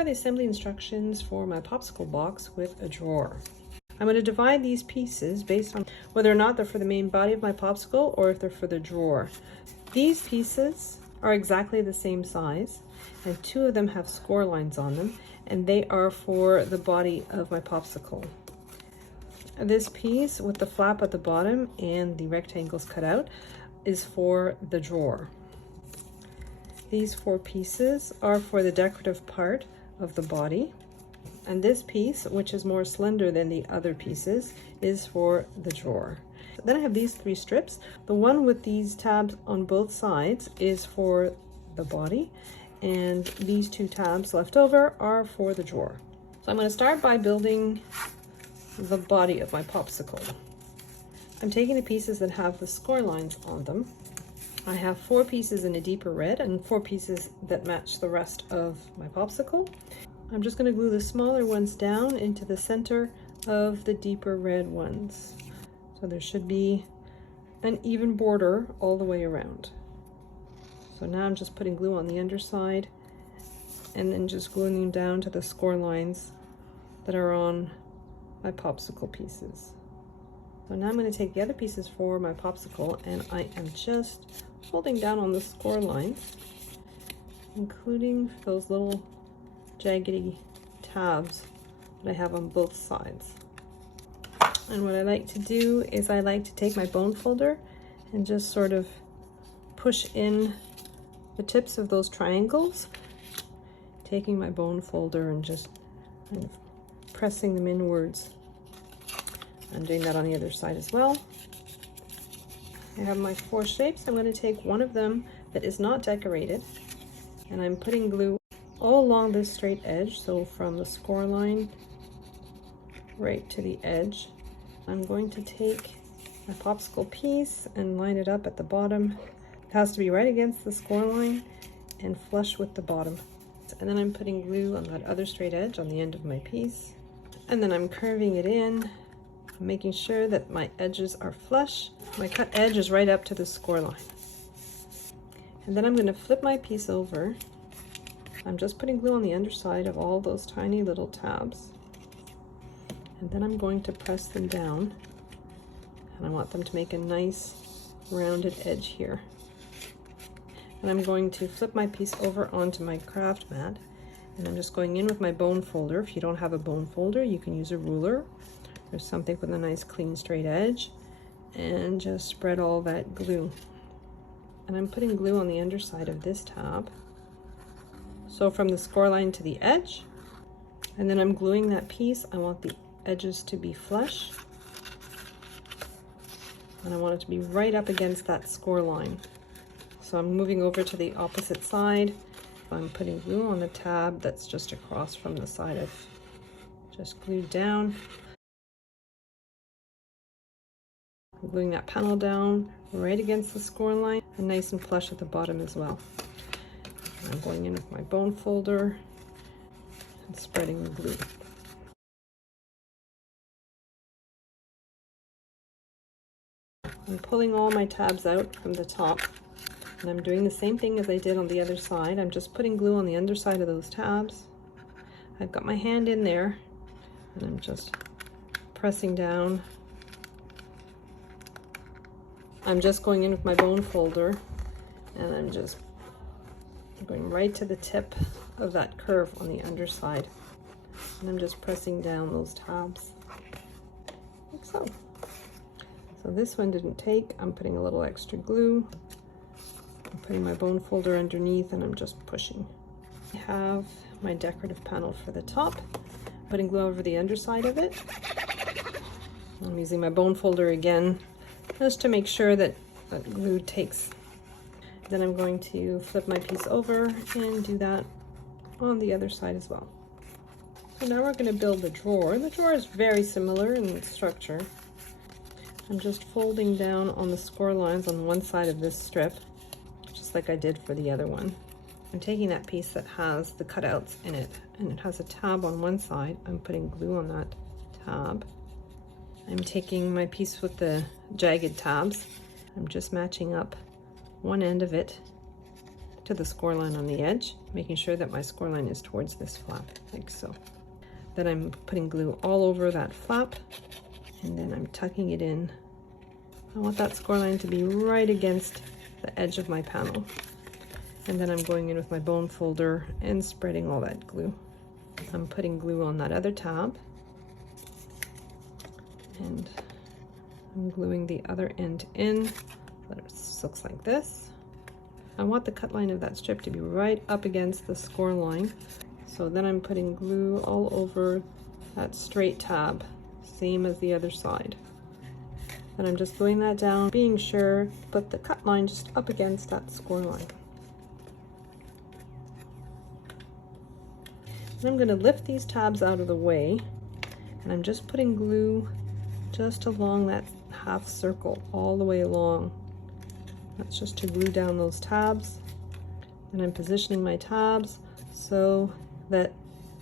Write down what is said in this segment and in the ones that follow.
are the assembly instructions for my popsicle box with a drawer. I'm going to divide these pieces based on whether or not they're for the main body of my popsicle or if they're for the drawer. These pieces are exactly the same size, and two of them have score lines on them, and they are for the body of my popsicle. This piece with the flap at the bottom and the rectangles cut out is for the drawer. These four pieces are for the decorative part of the body. And this piece, which is more slender than the other pieces, is for the drawer. Then I have these three strips. The one with these tabs on both sides is for the body, and these two tabs left over are for the drawer. So I'm going to start by building the body of my popsicle. I'm taking the pieces that have the score lines on them. I have 4 pieces in a deeper red and 4 pieces that match the rest of my popsicle. I'm just going to glue the smaller ones down into the center of the deeper red ones. So there should be an even border all the way around. So now I'm just putting glue on the underside and then just gluing them down to the score lines that are on my popsicle pieces. So now I'm going to take the other pieces for my popsicle, and I am just holding down on the score lines, including those little jaggedy tabs that I have on both sides. And what I like to do is I like to take my bone folder and just sort of push in the tips of those triangles, taking my bone folder and just kind of pressing them inwards. I'm doing that on the other side as well. I have my 4 shapes. I'm going to take one of them that is not decorated, and I'm putting glue all along this straight edge, so from the score line right to the edge. I'm going to take my popsicle piece and line it up at the bottom. It has to be right against the score line and flush with the bottom. And then I'm putting glue on that other straight edge on the end of my piece. And then I'm curving it in, making sure that my edges are flush. My cut edge is right up to the score line. And then I'm going to flip my piece over. I'm just putting glue on the underside of all those tiny little tabs. And then I'm going to press them down. And I want them to make a nice rounded edge here. And I'm going to flip my piece over onto my craft mat. And I'm just going in with my bone folder. If you don't have a bone folder, you can use a ruler or something with a nice clean straight edge, and just spread all that glue. And I'm putting glue on the underside of this tab, so from the score line to the edge, and then I'm gluing that piece. I want the edges to be flush, and I want it to be right up against that score line. So I'm moving over to the opposite side. I'm putting glue on the tab that's just across from the side I've just glued down. Gluing that panel down right against the score line and nice and flush at the bottom as well. And I'm going in with my bone folder and spreading the glue. I'm pulling all my tabs out from the top, and I'm doing the same thing as I did on the other side. I'm just putting glue on the underside of those tabs. I've got my hand in there and I'm just pressing down. I'm just going in with my bone folder and I'm just going right to the tip of that curve on the underside. And I'm just pressing down those tabs like so. So this one didn't take. I'm putting a little extra glue. I'm putting my bone folder underneath and I'm just pushing. I have my decorative panel for the top. Putting glue over the underside of it. I'm using my bone folder again just to make sure that that glue takes. Then I'm going to flip my piece over and do that on the other side as well. So now we're going to build the drawer. The drawer is very similar in structure. I'm just folding down on the score lines on one side of this strip, just like I did for the other one. I'm taking that piece that has the cutouts in it, and it has a tab on one side. I'm putting glue on that tab. I'm taking my piece with the jagged tabs. I'm just matching up one end of it to the score line on the edge, making sure that my score line is towards this flap, like so. Then I'm putting glue all over that flap, and then I'm tucking it in. I want that score line to be right against the edge of my panel. And then I'm going in with my bone folder and spreading all that glue. I'm putting glue on that other tab, and I'm gluing the other end in so that it looks like this. I want the cut line of that strip to be right up against the score line. So then I'm putting glue all over that straight tab, same as the other side. And I'm just gluing that down, being sure to put the cut line just up against that score line. And I'm going to lift these tabs out of the way, and I'm just putting glue just along that half circle all the way along. That's just to glue down those tabs. And I'm positioning my tabs so that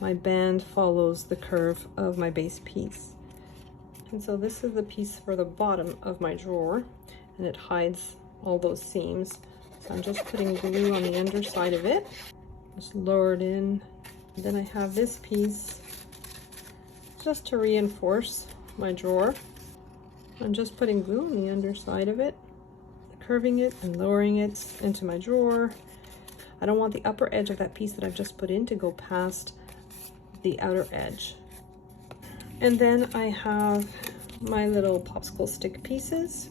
my band follows the curve of my base piece. And so this is the piece for the bottom of my drawer, and it hides all those seams. So I'm just putting glue on the underside of it, just lower it in. And then I have this piece just to reinforce my drawer. I'm just putting glue on the underside of it, curving it and lowering it into my drawer. I don't want the upper edge of that piece that I've just put in to go past the outer edge. And then I have my little popsicle stick pieces.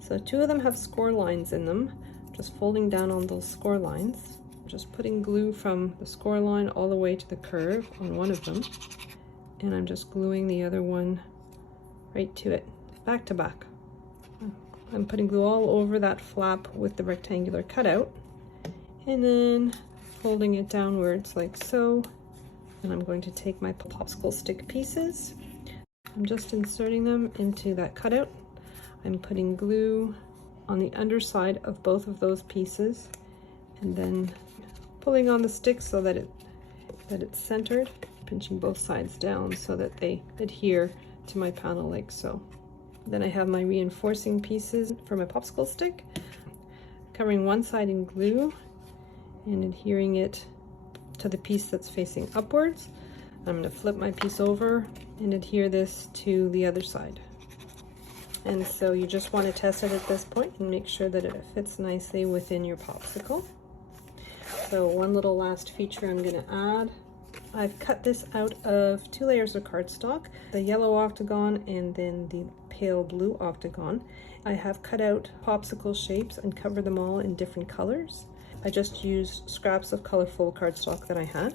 So 2 of them have score lines in them. Just folding down on those score lines. Just putting glue from the score line all the way to the curve on one of them. And I'm just gluing the other one right to it, back to back. I'm putting glue all over that flap with the rectangular cutout, and then folding it downwards like so. And I'm going to take my popsicle stick pieces. I'm just inserting them into that cutout. I'm putting glue on the underside of both of those pieces, and then pulling on the stick so that it's centered, pinching both sides down so that they adhere to my panel like so. Then I have my reinforcing pieces for my popsicle stick, covering one side in glue and adhering it to the piece that's facing upwards. I'm going to flip my piece over and adhere this to the other side. And so you just want to test it at this point and make sure that it fits nicely within your popsicle. So one little last feature I'm going to add. I've cut this out of 2 layers of cardstock, the yellow octagon and then the pale blue octagon. I have cut out popsicle shapes and covered them all in different colors. I just used scraps of colorful cardstock that I had,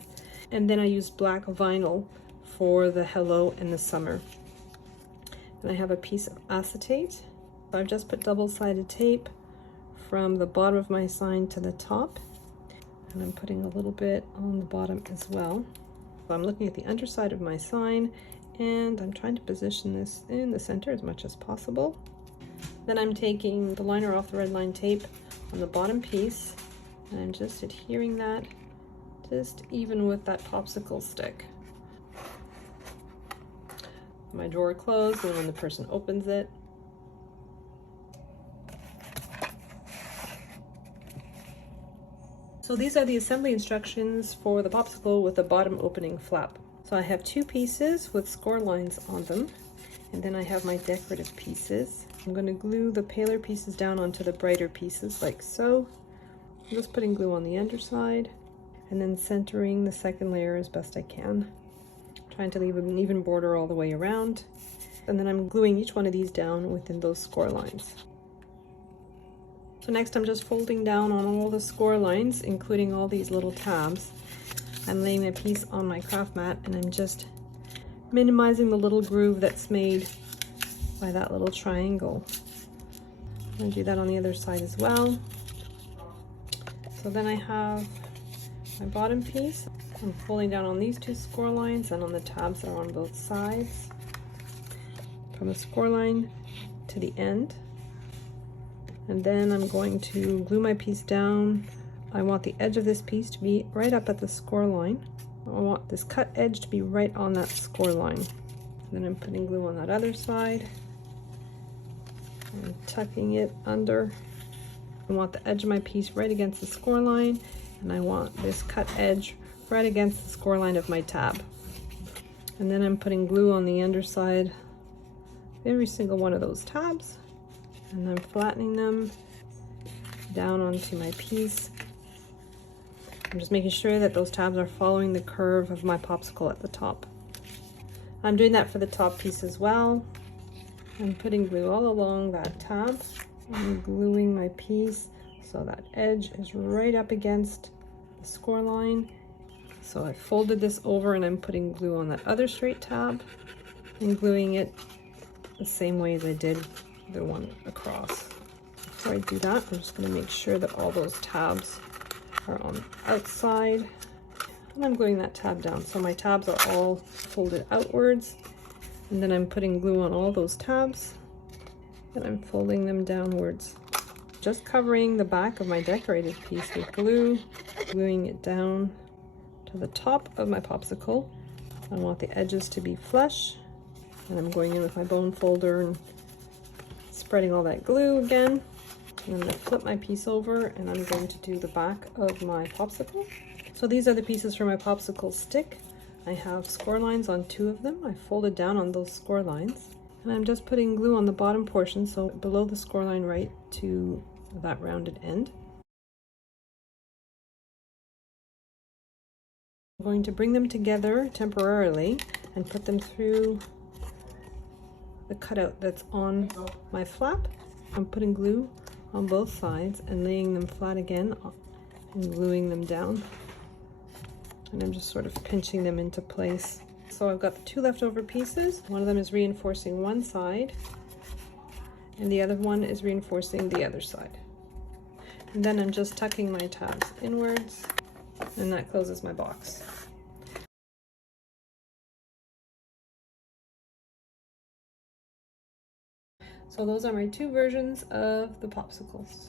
and then I used black vinyl for the hello and the summer. And I have a piece of acetate. I've just put double-sided tape from the bottom of my sign to the top, and I'm putting a little bit on the bottom as well. So I'm looking at the underside of my sign, and I'm trying to position this in the center as much as possible. Then I'm taking the liner off the red line tape on the bottom piece, and I'm just adhering that just even with that popsicle stick. My drawer closed, and when the person opens it, so these are the assembly instructions for the popsicle with the bottom opening flap. So I have 2 pieces with score lines on them, and then I have my decorative pieces. I'm going to glue the paler pieces down onto the brighter pieces like so. I'm just putting glue on the underside and then centering the second layer as best I can, trying to leave an even border all the way around. And then I'm gluing each one of these down within those score lines. So next I'm just folding down on all the score lines, including all these little tabs. I'm laying my piece on my craft mat, and I'm just minimizing the little groove that's made by that little triangle. I'm going to do that on the other side as well. So then I have my bottom piece. I'm folding down on these 2 score lines and on the tabs that are on both sides, from the score line to the end. And then I'm going to glue my piece down. I want the edge of this piece to be right up at the score line. I want this cut edge to be right on that score line. And then I'm putting glue on that other side and tucking it under. I want the edge of my piece right against the score line, and I want this cut edge right against the score line of my tab. And then I'm putting glue on the underside of every single one of those tabs, and I'm flattening them down onto my piece. I'm just making sure that those tabs are following the curve of my popsicle at the top. I'm doing that for the top piece as well. I'm putting glue all along that tab and gluing my piece so that edge is right up against the score line. So I folded this over and I'm putting glue on that other straight tab and gluing it the same way as I did the one across. Before I do that, I'm just going to make sure that all those tabs are on the outside. And I'm gluing that tab down. So my tabs are all folded outwards. And then I'm putting glue on all those tabs and I'm folding them downwards. Just covering the back of my decorated piece with glue, gluing it down to the top of my popsicle. I want the edges to be flush, and I'm going in with my bone folder and spreading all that glue again. And I'm going to flip my piece over and I'm going to do the back of my popsicle. So these are the pieces for my popsicle stick. I have score lines on 2 of them. I folded down on those score lines, and I'm just putting glue on the bottom portion, so below the score line right to that rounded end. I'm going to bring them together temporarily and put them through the cutout that's on my flap. I'm putting glue on both sides and laying them flat again and gluing them down. And I'm just sort of pinching them into place. So I've got the 2 leftover pieces. One of them is reinforcing one side and the other one is reinforcing the other side. And then I'm just tucking my tabs inwards, and that closes my box. So those are my 2 versions of the popsicles.